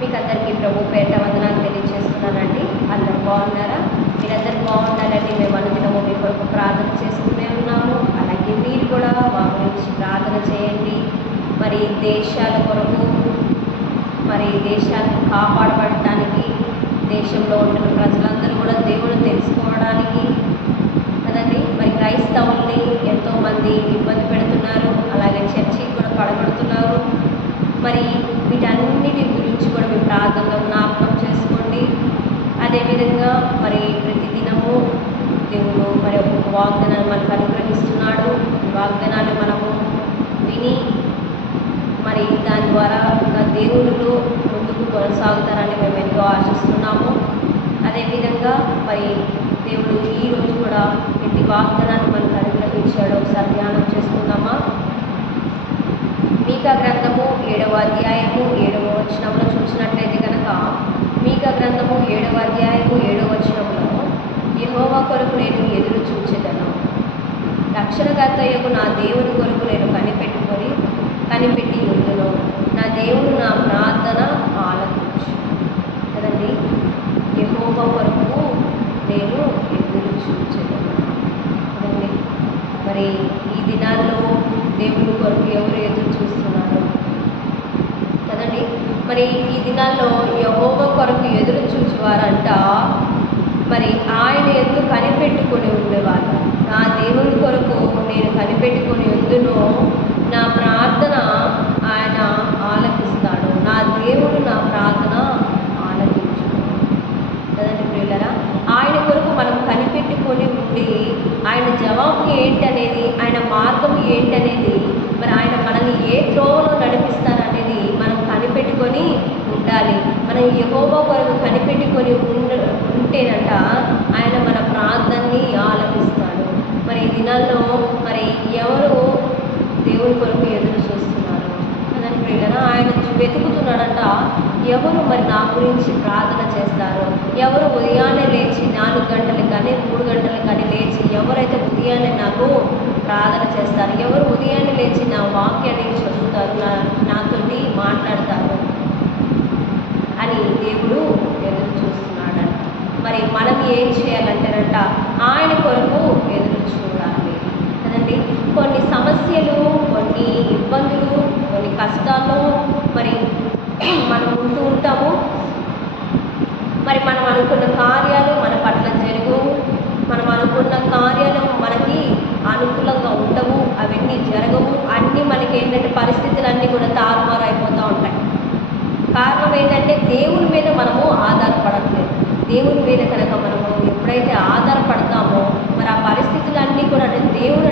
మీకు అందరికీ ప్రభు పేట వందనాలు తెలియజేస్తున్నానండి. అందరూ బాగున్నారా? మీరందరూ బాగుండాలని మేము అనుదినము మీ కొరకు ప్రార్థన చేస్తూనే ఉన్నాము. అలాగే మీరు కూడా మా గురించి ప్రార్థన చేయండి. మరి దేశాల కొరకు, మరి దేశాన్ని కాపాడబడటానికి, దేశంలో ఉంటున్న ప్రజలందరూ కూడా దేవుడు తెలుసుకోవడానికి కదండి. మరి క్రైస్తవుల్ని ఎంతోమంది ఇబ్బంది పెడుతున్నారు, అలాగే చర్చికి కూడా పడగొడుతున్నారు. మరి వీటన్నిటి గురించి కూడా మీ ప్రార్థనలో జ్ఞాపకం చేసుకోండి. అదేవిధంగా మరి ప్రతిదినము దేవుడు మరి ఒక వాగ్దానాన్ని మనకు అనుగ్రహిస్తున్నాడు. వాగ్దానాలు మనము విని మరి దాని ద్వారా ఇంకా దేవుళ్ళు ముందుకు కొనసాగుతారని మేము ఎంతో ఆశిస్తున్నాము. అదేవిధంగా మరి దేవుడు ఈరోజు కూడా ఎట్టి వాగ్దానాన్ని మనకు అనుగ్రహించాడు. ఒకసారి ధ్యానం చేసుకుందామా? మీకా గ్రంథము 7వ అధ్యాయము 7వ వచనంలో చూసినట్లయితే కనుక, మీకా గ్రంథము 7వ అధ్యాయము 7వ వచనంలో, యెహోవా కొరకు నేను ఎదురు చూచెదను, రక్షణకర్తయ్యకు నా దేవుని కొరకు నేను కనిపెట్టి ఉండును, నా దేవుడు నా ప్రార్థన ఆలకించు. కదండి, యెహోవా కొరకు నేను ఎదురు చూచెదను. కదండి, మరి ఈ దినాల్లో దేవుని కొరకు ఎవరు ఎదురు చూస్తున్నారు కదండి? మరి ఈ దినాల్లో యెహోవా కొరకు ఎదురు చూచేవారంట మరి ఆయన ఎందుకు కనిపెట్టుకొని ఉండేవారు. నా దేవుని కొరకు నేను కనిపెట్టుకొని ఉందును, నా ప్రార్థన ఆయన ఆలకిస్తాడు, నా దేవుడు నా ప్రార్థన ఆలకించు. కదండి ప్రియులారా, ఆయన కొరకు మనం కనిపెట్టుకొని ఉండి ఆయన జవాబు ఏంటనేది, ఆయన మార్గం ఏంటనేది, మరి ఆయన మనల్ని ఏ త్రోవలో నడిపిస్తారనేది మనం కనిపెట్టుకొని ఉండాలి. మనం యెహోవా కొరకు కనిపెట్టుకొని ఉంటేనంట ఆయన మన ప్రార్థనని ఆలకిస్తాడు. మరి ఈ దినాల్లో మరి ఎవరు దేవుని కొరకు ఎదురు చూస్తున్నారు కదండి ప్రియులారా? ఆయన వెతుకుతున్నాడంట. ఎవరు మరి నా గురించి ప్రార్థన చేస్తారు? ఎవరు ఉదయాన్నే లేచి 4 గంటలకు కానీ 3 గంటలకు కానీ లేచి ఎవరైతే ఉదయాన్నే నాకు ప్రార్థన చేస్తారు, ఎవరు ఉదయాన్నే లేచి నా వాక్యాన్ని చదువుతారు, నాతోటి మాట్లాడతారు అని దేవుడు ఎదురు చూస్తున్నాడంట. మరి మనం ఏం చేయాలంటేనంట ఆయన కొరకు ఎదురు చూడాలి కదండి. కొన్ని సమస్యలు, కొన్ని ఇబ్బందులు, కొన్ని కష్టాల్లో మరి మనం ఉంటూ ఉంటాము. మరి మనం అనుకున్న కార్యాలు మన పట్ల జరగవు, మనం అనుకున్న కార్యాలు మనకి అనుకూలంగా ఉండవు, అవన్నీ జరగవు. అన్నీ మనకి ఏంటంటే పరిస్థితులన్నీ కూడా తారుమారు అయిపోతూ ఉంటాయి. కారణం ఏంటంటే దేవుని మీద మనము ఆధారపడట్లేదు. దేవుని మీద కనుక మనము ఎప్పుడైతే ఆధారపడతామో మరి ఆ పరిస్థితులన్నీ కూడా దేవుడు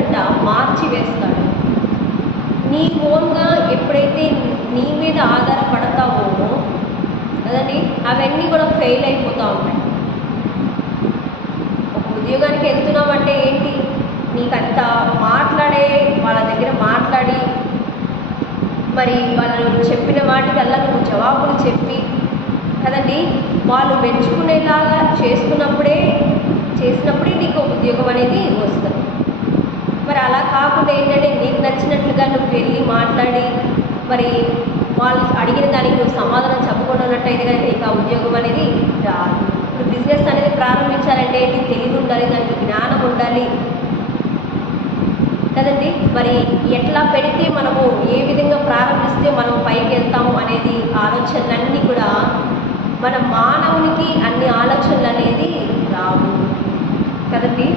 మార్చి వేస్తాడు. నీ ఓన్గా ఎప్పుడైతే నీ మీద ఆధారపడతావో కదండి, అవన్నీ కూడా ఫెయిల్ అయిపోతూ ఉంటాయి. ఒక ఉద్యోగానికి వెళ్తున్నామంటే ఏంటి, నీకంత మాట్లాడే వాళ్ళ దగ్గర మాట్లాడి మరి వాళ్ళు చెప్పిన వాటికల్లా నువ్వు జవాబులు చెప్పి కదండి వాళ్ళు మెచ్చుకునేలాగా చేసినప్పుడే నీకు ఉద్యోగం అనేది వస్తుంది. మరి అలా కాకుండా ఏంటంటే నీకు నచ్చినట్లుగా నువ్వు వెళ్ళి మాట్లాడి మరి వాళ్ళు అడిగిన దానికి నువ్వు సమాధానం చెప్పకుండా ఉన్నట్టయితే కనుక నీకు ఆ ఉద్యోగం అనేది రాదు. ఇప్పుడు బిజినెస్ అనేది ప్రారంభించాలంటే ఏంటి, తెలివి ఉండాలి, దానికి జ్ఞానం ఉండాలి కదండి. మరి ఎట్లా పెడితే మనము ఏ విధంగా ప్రారంభిస్తే మనం పైకి వెళ్తాము అనేది ఆలోచనలన్నీ కూడా మన మానవునికి అన్ని ఆలోచనలు అనేది రావు కదండి.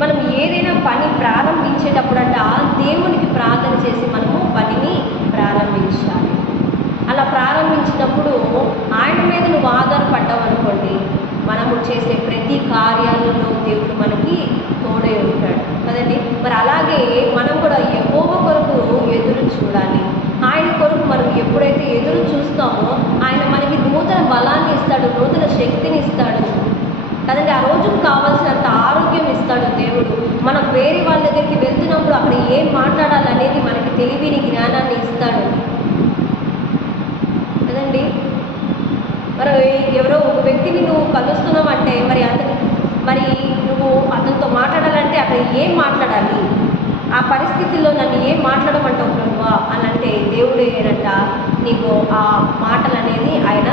మనం ఏదైనా పని ప్రారంభించేటప్పుడంట దేవునికి ప్రార్థన చేసి మనము పనిని ప్రారంభించాలి. అలా ప్రారంభించినప్పుడు ఆయన మీద నువ్వు ఆధారపడ్డావు అనుకోండి, మనము చేసే ప్రతి కార్యాలలో దేవుడు మనకి తోడై ఉంటాడు కదండి. మరి అలాగే మనం కూడా యెహోవా కొరకు ఎదురు చూడాలి. ఆయన కొరకు మనం ఎప్పుడైతే ఎదురు చూస్తామో ఆయన మనకి నూతన బలాన్ని ఇస్తాడు, నూతన శక్తిని ఇస్తాడు కదండి. ఆ రోజుకు కావాల్సినంత ఆరోగ్యం ఇస్తాడు దేవుడు. మనం వేరే వాళ్ళ దగ్గరికి వెళ్తున్నప్పుడు అక్కడ ఏం మాట్లాడాలనేది మనకి తెలివిని, జ్ఞానాన్ని ఇస్తాడు కదండి. మరి ఎవరో ఒక వ్యక్తిని నువ్వు కలుస్తున్నావంటే మరి నువ్వు అతనితో మాట్లాడాలంటే అక్కడ ఏం మాట్లాడాలి, ఆ పరిస్థితుల్లో నన్ను ఏం మాట్లాడమంటావు ప్రభువా అని అంటే దేవుడు ఏంటంట నీకు ఆ మాటలు అనేది ఆయన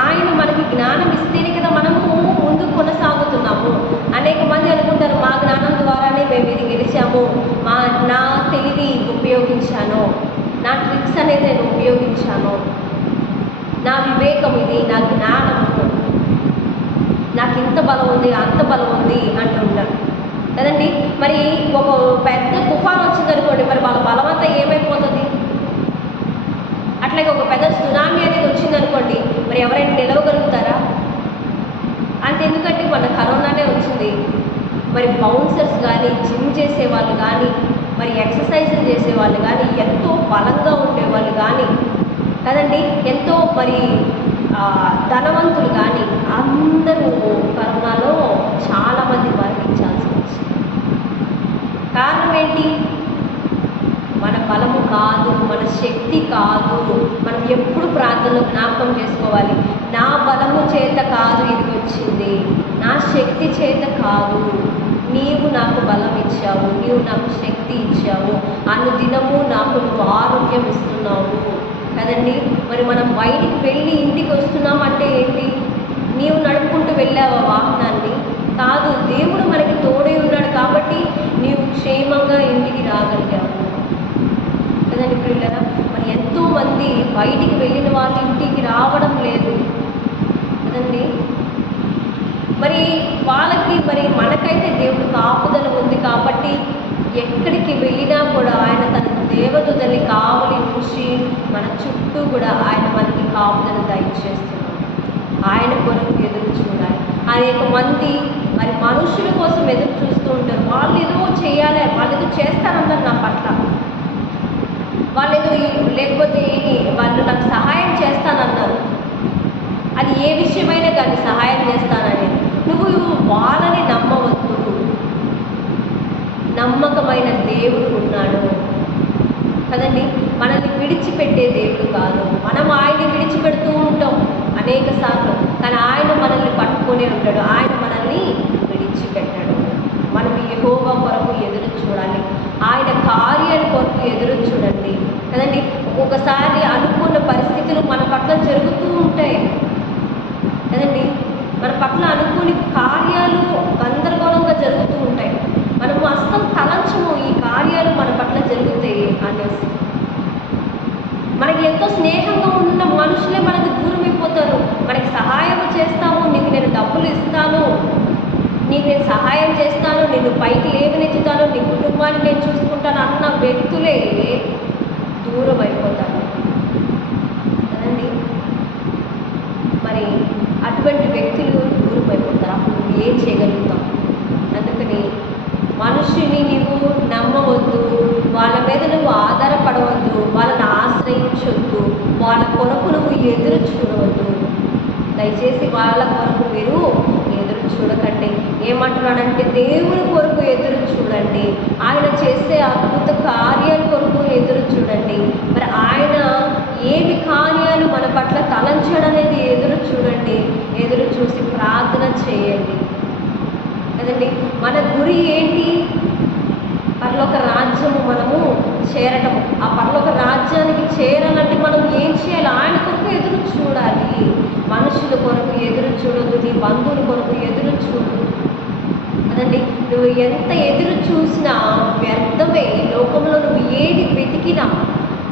ఆయన మనకి జ్ఞానం ఇస్తేనే కదా మనము ముందుకు కొనసాగుతున్నాము. అనేక మంది అనుకుంటారు, మా జ్ఞానం ద్వారానే మేము ఇది గెలిచాము, నా తెలివి ఉపయోగించాను, నా ట్రిక్స్ అనేది నేను ఉపయోగించాను, నా వివేకం ఇది, నా జ్ఞానము, నాకు ఇంత బలం ఉంది, అంత బలం ఉంది అంటుంటారు కదండి. మరి ఒక పెద్ద తుఫాన్ వచ్చిందనుకోండి, మరి వాళ్ళ బలమంతా ఏమైపోతుంది? అట్లాగే ఒక పెద్ద సునామీ అనేది వచ్చిందనుకోండి, మరి ఎవరైనా నిలవగలుగుతారా? అంతెందుకంటే మన కరోనానే వచ్చింది, మరి బౌన్సర్స్ కానీ, జిమ్ చేసేవాళ్ళు కానీ, మరి ఎక్సర్సైజులు చేసేవాళ్ళు కానీ, ఎంతో బలంగా ఉండేవాళ్ళు కానీ కదండి, ఎంతో మరి ధనవంతులు కానీ అందరూ కరోనాలో చాలామంది మరణించాల్సి వచ్చింది. కారణం ఏంటి? మన బలము కాదు, మన శక్తి కాదు. మనం ఎప్పుడు ప్రార్థనలో జ్ఞాపకం చేసుకోవాలి, నా బలము చేత కాదు ఇది వచ్చింది, నా శక్తి చేత కాదు, నీవు నాకు బలం ఇచ్చావు, నీవు నాకు శక్తి ఇచ్చావు, అనుదినము నాకు నువ్వు ఆరోగ్యం ఇస్తున్నావు కదండి. మరి మనం బయటికి వెళ్ళి ఇంటికి వస్తున్నామంటే ఏంటి? నీవు నడుపుకుంటూ వెళ్ళావా వాహనాన్ని? కాదు, దేవుడు మనకి తోడై ఉన్నాడు కాబట్టి నీవు క్షేమంగా ఇంటికి రాగలిగావు కదండి పిల్లరా. మరి ఎంతోమంది బయటికి వెళ్ళిన వాళ్ళు ఇంటికి రావడం లేదు కదండి. మరి వాళ్ళకి మరి మనకైతే దేవుడు కాపుదల ఉంది కాబట్టి ఎక్కడికి వెళ్ళినా కూడా ఆయన తన దేవదూతల్ని కావలి ఉంచి మన చుట్టూ కూడా ఆయన మనకి కాపుదల దయచేస్తున్నాడు. ఆయన కొరకు ఎదురు చూడాలి. అనేక మంది మరి మనుషుల కోసం ఎదురు చూస్తూ ఉంటారు. వాళ్ళు ఏదో చేయాలి, వాళ్ళు ఏదో చేస్తారన్నారు నా పట్ల, వాళ్ళు ఏదో లేకపోతే వాళ్ళు నాకు సహాయం చేస్తానన్నారు. అది ఏ విషయమైనా కానీ సహాయం చేస్తానని నువ్వు వాళ్ళని నమ్మవద్దు. నమ్మకమైన దేవుడు ఉన్నాడు కదండి. మనల్ని విడిచిపెట్టే దేవుడు కాదు. మనం ఆయన్ని విడిచిపెడుతూ ఉంటాం అనేక సార్లు, కానీ ఆయన మనల్ని పట్టుకునే ఉంటాడు. ఆయన మనల్ని విడిచిపెట్టాడు. మనం యెహోవా కొరకు ఎదురు చూడాలి, ఆయన కార్యాల కొరకు ఎదురు చూడండి కదండి. ఒక్కొక్కసారి అనుకున్న పరిస్థితులు మన పట్ల జరుగుతూ ఉంటాయి కదండి. మన పట్ల అనుకుని కార్యాలు గందరగోళంగా జరుగుతూ ఉంటాయి. మనము అస్సలు తలంచము ఈ కార్యాలు మన పట్ల జరుగుతాయి అనేసి. మనకి ఎంతో స్నేహంగా ఉన్న మనుషులే మనకు దూరం అయిపోతారు. మనకి సహాయం చేస్తాము, నీకు నేను డబ్బులు ఇస్తాను, నీకు నేను సహాయం చేస్తాను, నిన్ను పైకి లేవనెత్తుతాను, నీ కుటుంబాన్ని నేను చూసుకుంటాను అన్న వ్యక్తులే దూరం అయిపోతారు కదండి. మరి అటువంటి వ్యక్తులు దూరం అయిపోతారు. అప్పుడు నువ్వు ఏం చేయగలుగుతావు? అందుకని మనుషుని నీవు నమ్మవద్దు, వాళ్ళ మీద నువ్వు ఆధారపడవద్దు, వాళ్ళని ఆశ్రయించవద్దు, వాళ్ళ కొరకు నువ్వు ఎదురు చూడవద్దు. దయచేసి వాళ్ళ కొరకు మీరు ఎదురు చూడకండి. ఏమంటున్నాడంటే దేవుని కొరకు ఎదురు చూడండి, ఆయన చేసే అద్భుత కార్యాల కొరకు ఎదురు చూడండి. మరి ఆయన ఏమి కార్యాలు మన పట్ల తలంచడనేది ఎదురు చూడండి. ఎదురు చూసి ప్రార్థన చేయండి కదండి. మన గురి ఏంటి? పరలోక రాజ్యము మనము చేరటము. ఆ పరలోక రాజ్యానికి చేరాలంటే మనం ఏం చేయాలి? ఆయన కొరకు ఎదురు చూడాలి. మనుషుల కొరకు ఎదురు చూడొద్దు, నీ బంధువుల కొరకు ఎదురు చూడు కదండి. నువ్వు ఎంత ఎదురు చూసినా వ్యర్థమే. లోకంలో నువ్వు ఏది వెతికినా,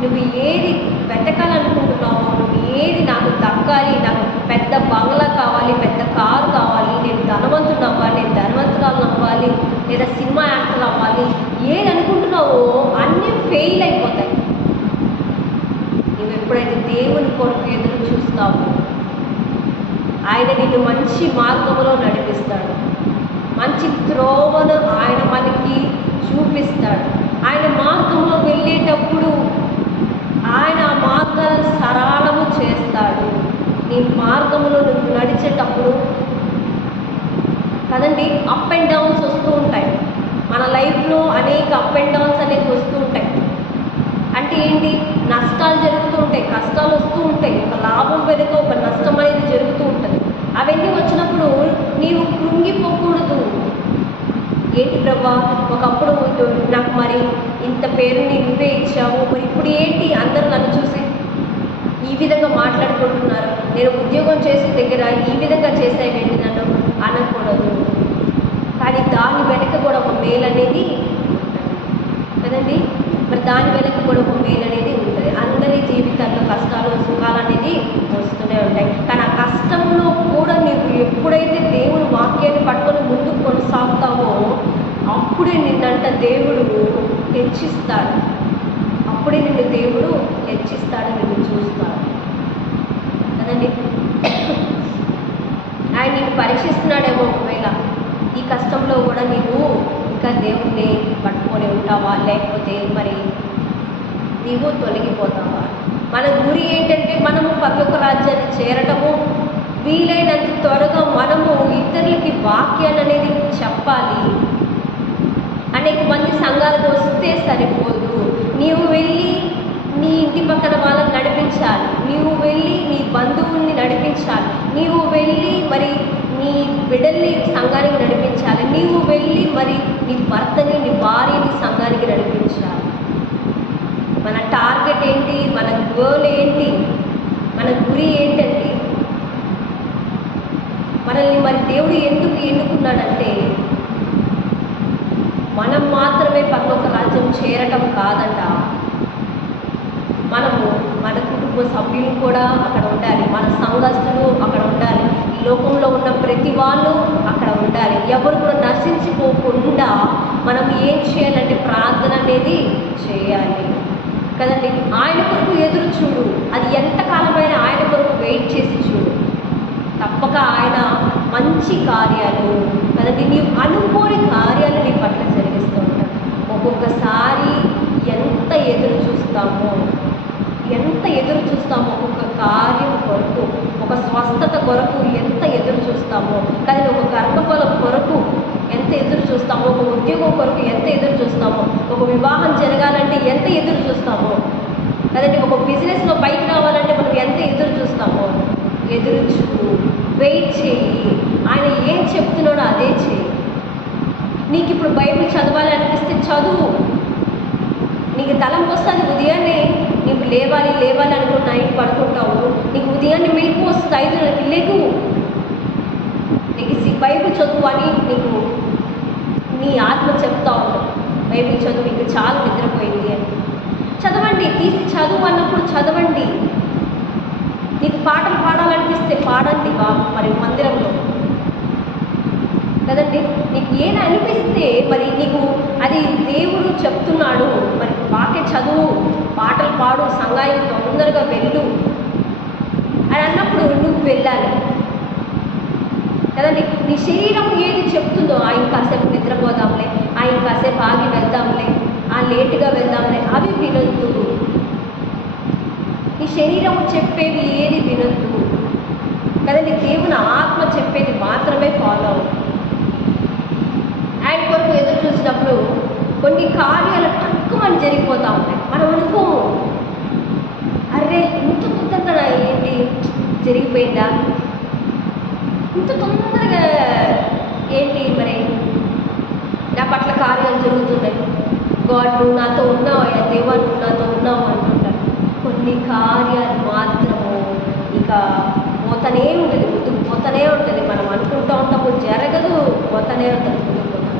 నువ్వు ఏది వెతకాలనుకుంటున్నావో, నువ్వు ఏది నాకు దక్కాలి, నాకు పెద్ద బంగ్లా కావాలి, పెద్ద కారు కావాలి, నేను ధనవంతుడు అవ్వాలి, నేను ధనవంతురాలు అవ్వాలి, లేదా సినిమా యాక్టర్ అవ్వాలి, ఏది అనుకుంటున్నావో అన్నీ ఫెయిల్ అయిపోతాయి. నువ్వు ఎప్పుడైతే దేవుని కొరకు ఎదురు చూస్తావో ఆయన నిన్ను మంచి మార్గంలో నడిపిస్తాడు, మంచి త్రోవను ఆయన మనకి చూపిస్తాడు. ఆయన మార్గంలో వెళ్ళేటప్పుడు ఆయన ఆ మార్గాలను సరళము చేస్తాడు. నీ మార్గంలో నువ్వు నడిచేటప్పుడు కదండి అప్ అండ్ డౌన్స్ వస్తూ ఉంటాయి. మన లైఫ్లో అనేక అప్ అండ్ డౌన్స్ అనేవి వస్తూ ఉంటాయి. అంటే ఏంటి? నష్టాలు జరుగుతూ ఉంటాయి, కష్టాలు వస్తూ ఉంటాయి, ఒక లాభం వెనుక ఒక నష్టం అనేది జరుగుతూ ఉంటుంది. అవన్నీ వచ్చినప్పుడు నీవు కృంగిపోకూడదు. ఏంటి ప్రభా, ఒకప్పుడు నాకు మరి ఇంత పేరుని నువ్వే ఇచ్చావు, మరి ఇప్పుడు ఏంటి అందరూ నన్ను చూసి ఈ విధంగా మాట్లాడుకుంటున్నారు, నేను ఉద్యోగం చేసే దగ్గర ఈ విధంగా చేసేవేంటి నన్ను అనకూడదు. కానీ దాని వెనక కూడా ఒక మేలు అనేది కదండి. మరి దాని వెనక కూడా ఒక మేలు అనేది ఉంటుంది. అందరి జీవితాల్లో కష్టాలు సుఖాలు అనేది వస్తూనే ఉంటాయి. కానీ ఆ కష్టంలో కూడా నీవు ఎప్పుడైతే దేవుని వాక్యాన్ని పట్టుకొని ముందుకు కొనసాగుతావో అప్పుడే నిన్నంట దేవుడు హెచ్చిస్తాడు. అప్పుడే నిన్ను దేవుడు హెచ్చిస్తాడు, నిన్ను చూస్తాడు కదండి. ఆయన నిన్ను పరీక్షిస్తున్నాడేమో. ఒకవేళ ఈ కష్టంలో కూడా నీవు ఇంకా దేవుణ్ణి పట్టుకొని ఉంటావా, లేకపోతే మరి నీవు తొలగిపోతావా? మన గురి ఏంటంటే మనము పరలోక రాజ్యాన్ని చేరటము, వీలైనంత త్వరగా మనము ఇతరులకి వాక్యాన్ని అనేది చెప్పాలి. అనేక మంది సంఘాలకు వస్తే సరిపోదు, నీవు వెళ్ళి నీ ఇంటి పక్కన వాళ్ళని నడిపించాలి, నీవు వెళ్ళి నీ బంధువుల్ని నడిపించాలి, నీవు వెళ్ళి మరి నీ బిడ్డల్ని సంఘానికి నడిపించాలి, నీవు వెళ్ళి మరి నీ భర్తని నీ భార్యని సంఘానికి నడిపించాలి. మన టార్గెట్ ఏంటి, మన గోల్ ఏంటి, మన గురి ఏంటండి? మనల్ని మరి దేవుడు ఎందుకు ఎన్నుకున్నాడంటే మనం మాత్రమే పరలోక రాజ్యం చేరటం కాదంట, మనము మన కుటుంబ సభ్యులు కూడా అక్కడ ఉండాలి, మన సంఘస్థులు అక్కడ ఉండాలి, ఈ లోకంలో ఉన్న ప్రతి వాళ్ళు అక్కడ ఉండాలి. ఎవరు కూడా నశించిపోకుండా మనం ఏం చేయాలంటే ప్రార్థన అనేది చేయాలి కదండి. ఆయన కొరకు ఎదురు చూడు, అది ఎంతకాలమైన ఆయన కొరకు వెయిట్ చేసి చూడు, తప్పక ఆయన మంచి కార్యాలు కదండి, నీవు అనుకోని కార్యాలు నీ పట్ల జరిగిస్తూ ఉంటాడు. ఒక్కొక్కసారి ఎంత ఎదురు చూస్తామో ఒక్కొక్క కార్యం కొరకు, ఒక స్వస్థత కొరకు ఎంత ఎదురు చూస్తామో, కానీ ఒక గర్భఫలం కొరకు ఎంత ఎదురు చూస్తామో, ఒక ఉద్యోగం కొరకు ఎంత ఎదురు చూస్తామో, ఒక వివాహం జరగాలంటే ఎంత ఎదురు చూస్తామో కదండి, ఒక బిజినెస్లో పైకి రావాలంటే మనం ఎంత ఎదురు చూస్తామో. ఎదురు చూడు, వెయిట్ చేయి, ఆయన ఏం చెప్తున్నాడో అదే చేయి. నీకు ఇప్పుడు బైబిల్ చదవాలి అనిపిస్తే చదువు, నీకు తలంపు వస్తుంది, ఉదయాన్నే నీకు లేవాలి అనుకుని నైట్ పడుకుంటావు, నీకు ఉదయాన్నే మెలకు వస్తుంది 5 లేకు, నీకు బైబిల్ చదువు అని నీకు నీ ఆత్మ చెప్తా ఉంటావు, బైబిల్ చదువు ఇంకా చాలా నిద్రపోయింది అని. చదవండి, తీసి చదువు అన్నప్పుడు చదవండి. నీకు పాటలు పాడాలనిపిస్తే పాడండి మరి మందిరంలో కదండి. నీకు ఏది అనిపిస్తే మరి నీకు అది దేవుడు చెప్తున్నాడు, మరి వాక్య చదువు, పాటలు పాడు, సంఘానికి తొందరగా వెళ్ళు అని అన్నప్పుడు నువ్వు వెళ్ళాలి కదండి. నీ శరీరం ఏది చెప్తుందో, ఇంకాసేపు నిద్రపోదాంలే, ఇంకాసేపు ఆగి వెళ్దాంలే, లేటుగా వెళ్దాంలే, అవి వినొద్దు. నీ శరీరము చెప్పేది ఏది వినొద్దు కదండి. దేవుని ఆత్మ చెప్పేది మాత్రమే ఫాలో అవ్వు. ఆయన కొరకు ఎదురు చూసినప్పుడు కొన్ని కార్యాలు తక్కువని జరిగిపోతూ ఉంటాయి. మనం అనుకోము, అరే ఇంత తొందరగా ఏంటి జరిగిపోయిందా, ఇంత తొందరగా ఏంటి మరి నా పట్ల కార్యాలు జరుగుతున్నాయి, గాడ్ నువ్వు నాతో ఉన్నావు, దేవా నువ్వు నాతో ఉన్నావు అంటుంటారు. కొన్ని కార్యాలు మాత్రము ఇక పోతనే ఉంటుంది, ముందుకు పోతూనే ఉంటుంది. మనం అనుకుంటూ ఉంటాము జరగదు, పోతూనే ఉంటుంది, ముందుకు పోతాం.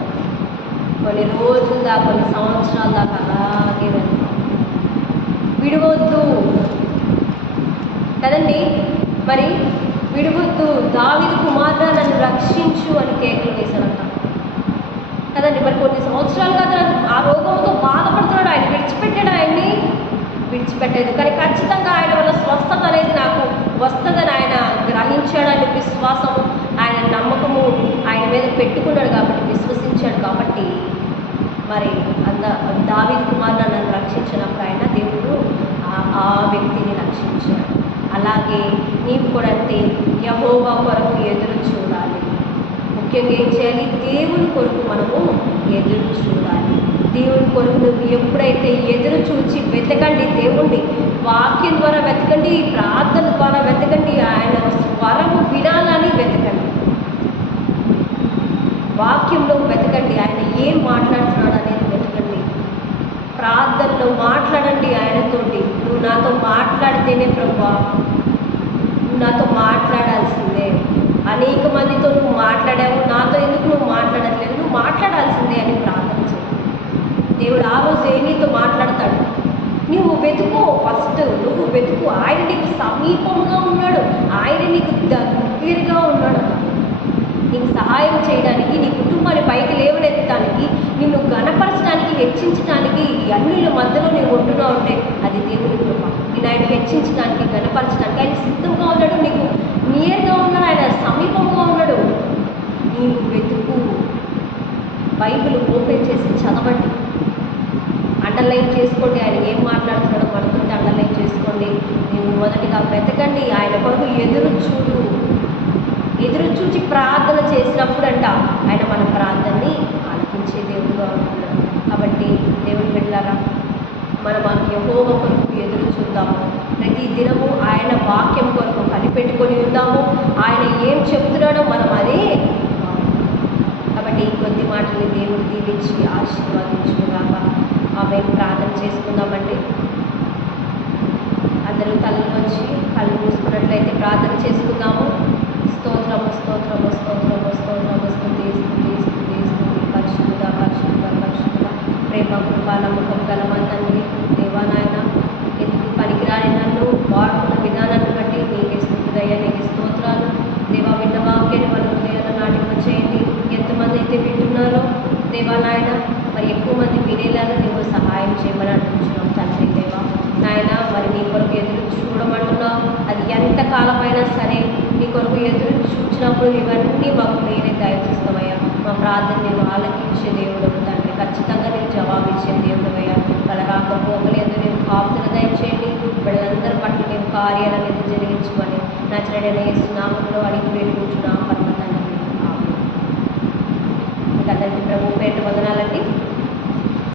కొన్ని రోజుల దాకా, కొన్ని సంవత్సరాల దాకా అలాగే వెళ్తాం. విడవద్దు కదండి. మరి విడవద్దు. దావీదు కుమారుడా నన్ను రక్షించు అని కేకలు వేశాడంట కదండి. మరి కొన్ని సంవత్సరాలుగా ఆ రోగంతో బాధపడుతున్నాడు, ఆయన విడిచిపెట్టాడు, ఆయన్ని విడిచిపెట్టేది. కానీ ఖచ్చితంగా ఆయన వల్ల స్వస్థత అనేది నాకు వస్తుందని ఆయన గ్రహించాడు. ఆయన విశ్వాసము, ఆయన నమ్మకము ఆయన మీద పెట్టుకున్నాడు కాబట్టి, విశ్వసించాడు కాబట్టి మరి దావీదు కుమారుడు నన్ను రక్షించినప్పుడు ఆయన దేవుడు ఆ వ్యక్తిని రక్షించాడు. అలాగే నీవు కూడా అంతే, యెహోవా కొరకు ఎదురు చూడాలి. ముఖ్యంగా ఏం చేయాలి, దేవుని కొరకు మనము ఎదురు చూడాలి. దేవుని కొరకు నువ్వు ఎప్పుడైతే ఎదురు చూచి వెతకండి, దేవుణ్ణి వాక్యం ద్వారా వెతకండి, ప్రార్థన ద్వారా వెతకండి, ఆయన స్వరము వినాలని వెతకండి, వాక్యంలో వెతకండి, ఆయన ఏం మాట్లాడుతున్నాడు అనేది వెతకండి, ప్రార్థనలో మాట్లాడండి ఆయనతోటి. నువ్వు నాతో మాట్లాడితేనే ప్రభువా, నువ్వు నాతో మాట్లాడాల్సిందే. అనేక మందితో నువ్వు మాట్లాడావు, నాతో ఎందుకు నువ్వు మాట్లాడట్లేదు, నువ్వు మాట్లాడాల్సిందే అని ప్రార్థన చేయి. దేవుడు ఆ రోజు నీతో మాట్లాడతాడు. నువ్వు వెతుకు, ఫస్ట్ నువ్వు వెతుకు. ఆయన నీకు సమీపంగా ఉన్నాడు, ఆయన నీకు దగ్గరగా ఉన్నాడు. నీకు సహాయం చేయడానికి, నీ కుటుంబాన్ని పైకి లేవనెత్తడానికి, నిన్ను గణపరచడానికి, హెచ్చించడానికి, ఈ అన్నిల మధ్యలో నువ్వు ఉంటున్నావు అంటే అది దేవుని కృప. నేను ఆయన హెచ్చించడానికి, గణపరచడానికి ఆయన సిద్ధంగా ఉన్నాడు, నీకు నియర్గా ఉన్నాడు, ఆయన సమీపంగా ఉన్నాడు. నీవు వెతుకు. బైబిల్ ఓపెన్ చేసి చదవండి, అండర్లైన్ చేసుకోండి. ఆయన ఏం మాట్లాడుతున్నాడో మనకుంటే అండర్లైన్ చేసుకోండి. నేను మొదటిగా వెతకండి, ఆయన కొరకు ఎదురు చూచి ప్రార్థన చేసినప్పుడు అంట ఆయన మన ప్రార్థనని ఆలకించే దేవుడుగా ఉంటున్నాడు. కాబట్టి దేవుని బిడ్డలారా, మనం యెహోవా కొరకు ఎదురు చూద్దాము. ప్రతి దినము ఆయన వాక్యం కొరకు కనిపెట్టుకొని ఉందాము. ఆయన ఏం చెప్తున్నాడో మనం అదే. కాబట్టి ఈ కొద్ది మాటలు దేవుడు దీవించి ఆశీర్వాదించుగాక. ఆమె ప్రార్థన చేసుకుందామండి. అందరూ తలలు వచ్చి కళ్ళు మూసుకున్నట్లయితే ప్రార్థన చేసుకుందాము. స్తోత్రము స్తోత్రము స్తోత్రము స్తోత్రము స్తుతి స్తుతి స్తుతి స్తుతి పరిశుద్ధ పరిశుద్ధ పరిశుద్ధ ప్రేమ కృప నమ్మకం గల మా తండ్రి దేవా నాయన, ఎందుకు పనికిరాని నన్ను వాడుతున్న విధానాన్ని బట్టి నీకే స్తుతులయ్యా, నీకే స్తోత్రాలు. దేవా, విన్న వాక్యాన్ని మన హృదయాల్లో నాటిక చేయండి. ఎంతమంది అయితే వింటున్నారో దేవా నాయన, మరి ఎక్కువ మంది వినేలాగా దేవుడు సహాయం చేయమని అంటున్నాం తండ్రి. దేవా నాయన, మరి నీ కొరకు ఎదురు చూడమంటున్నావు. అది ఎంత కాలమైనా సరే నీ కొరకు ఎదురు చూచినప్పుడు ఇవన్నీ మాకు నేనే దయచేస్తావయ్యా. మా ప్రార్థన నేను ఆలకించే దేవుడు తండ్రి, ఖచ్చితంగా నేను జవాబిచ్చే దేవుడవయ్యా. వాళ్ళ రాకపోకలేదు నేను కాపుదల దయచేయండి. వీళ్ళందరి పట్ల నేను కార్యాలను ఎదురు జరిగించుకొని నా చెడైన యేసు నామములో అడిగి వేడుకుంటున్నాం పరమ తండ్రి. అందరికీ ప్రభు పేట వదనాలండి.